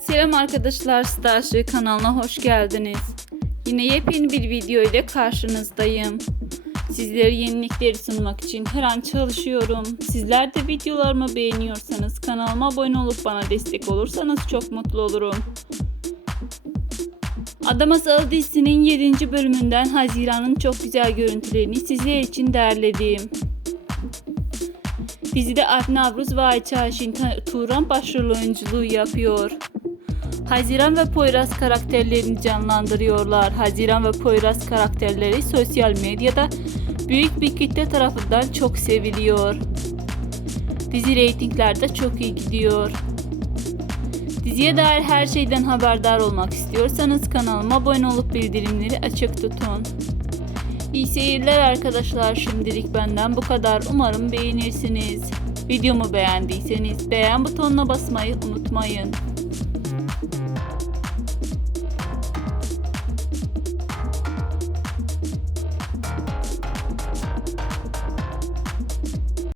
Selam arkadaşlar Starship kanalına hoş geldiniz. Yine yepyeni bir video ile karşınızdayım. Sizlere yenilikleri sunmak için her an çalışıyorum. Sizler de videolarımı beğeniyorsanız kanalıma abone olup bana destek olursanız çok mutlu olurum. Adam Masalı dizisinin 7. bölümünden Haziran'ın çok güzel görüntülerini sizler için derledim. Dizide Alp Navruz ve Ayça Ayşin Turan başrol oyunculuğu yapıyor. Haziran ve Poyraz karakterlerini canlandırıyorlar. Haziran ve Poyraz karakterleri sosyal medyada büyük bir kitle tarafından çok seviliyor. Dizi reytinglerde çok iyi gidiyor. Diziye dair her şeyden haberdar olmak istiyorsanız kanalıma abone olup bildirimleri açık tutun. İyi seyirler arkadaşlar. Şimdilik benden bu kadar. Umarım beğenirsiniz. Videomu beğendiyseniz beğen butonuna basmayı unutmayın. Thank you.